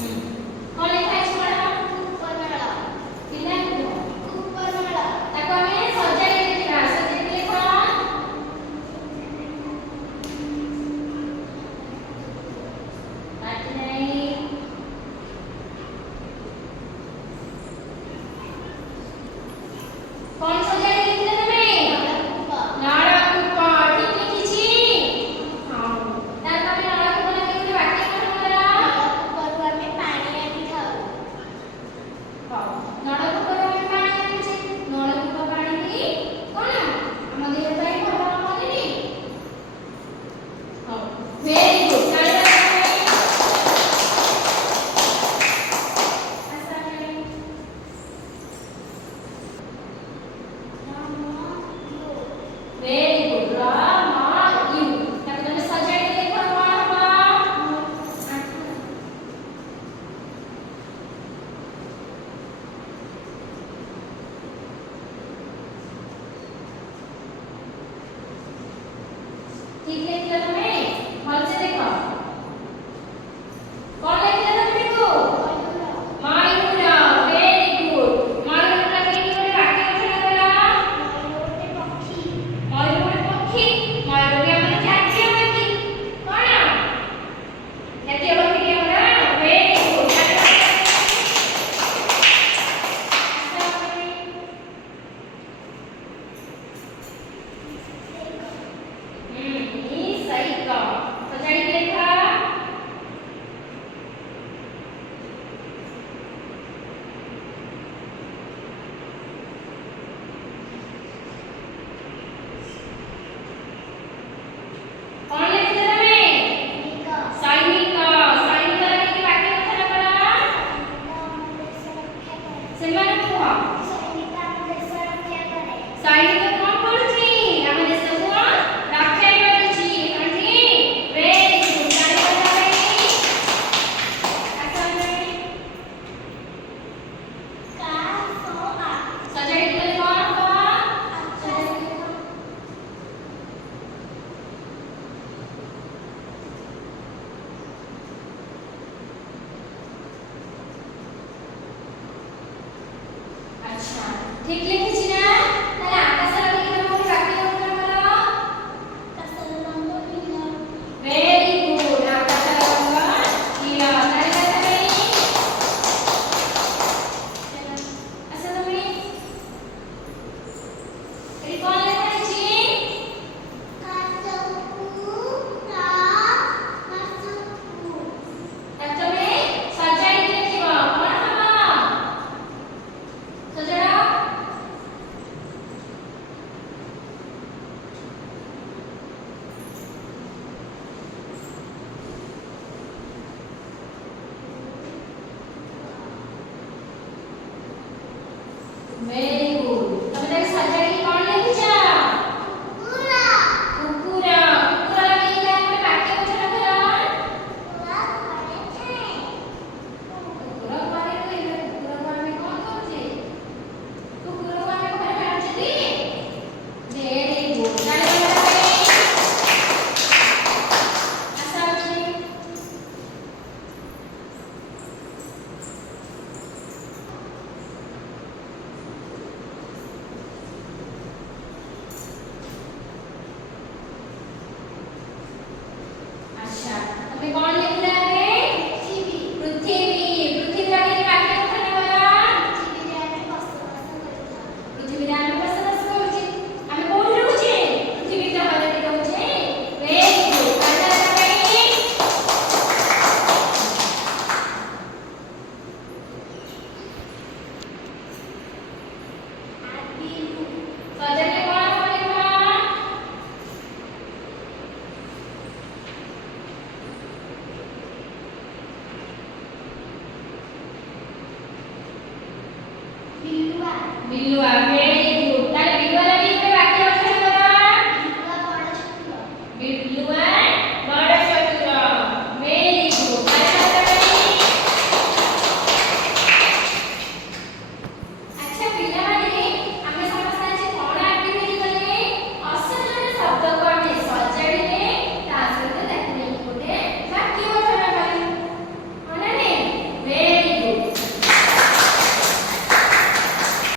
କଣ ଲେଖା ହେଇଛି କଣ ଉପରମାଳ ପିଲା ଉପରମାଳ ତାକୁ ଆମେ ସଜାଡ଼ି ଦେଖିବା ସଜାଡ଼ି ଲେଖ କାଟି ନାହିଁ कौन सजाड़ी लिखते तमे नळकूप ठीक लिखिछि हां तार तमे नळकूप लिखिले वाक्य कोन होला नळकूपरु आमे पानी आनी खाऊ हां नळकूपरु आमे पानी आनिछि नळकूप पानी ही कोन हम देह ପାଇଁ ଭଲ ହବନି हां very good Very good. Rama, you. Tapi tadi saja ini lekar apa? ठीक है क्या तुम्हें? कौन से देखो? कौन लेकर तुम्हें को? मायूरा. Very good. मायूरा लगे कि बोले वाक्य उठा करा? मयूर पक्षी मयूर के हमर जाति होती कोन जाति होती के हमरा वेरी गुड ई सही का सजाड़ी लेखा कौन लिखते तमे सैनिक सैनिक लगे कि वाक्य कथन करा सेमान कुह सैनिक कोन करूची हम देश को रक्षा करूची अंजी वेरी गुड गाड़ी बजा रही आसन में का सोआ सजाड़ी के कौन को अच्छा ठीक लिखिछि ना ताले आकाश लगे कि तमे वाक्य उठा करो आकाश रंग नीला वेरी गुड आकाश रंग नीला ताले कथा नहीं अच्छा तमे एरी कोन लेखा छी काचकू ना काचकू तमे सजाई देखिबो कोन हबा सजड़ा वेरी गुड तमे ताके सजाड़ी कोन लिखिछा कुकुरा कुकुरा कुकुरा लगे कि हम वाक्य उठा करा कुकुरा पारे कोई कुकुरा पारे में कोन करछे कुकुरा पारे कोन करछी वेरी गुड ताले आशा अछि अच्छा तमे कौन लिखले आगे पृथ्वी पृथ्वी पृथ्वी लगे कि वाक्य उठा करा पृथ्वी रे आमे बसवास करूची आमे कोठी रहूची पृथ्वी रे हले रहूची वेरी गुड काटा लगे सजने कौन बोलेगा बिल्लुआ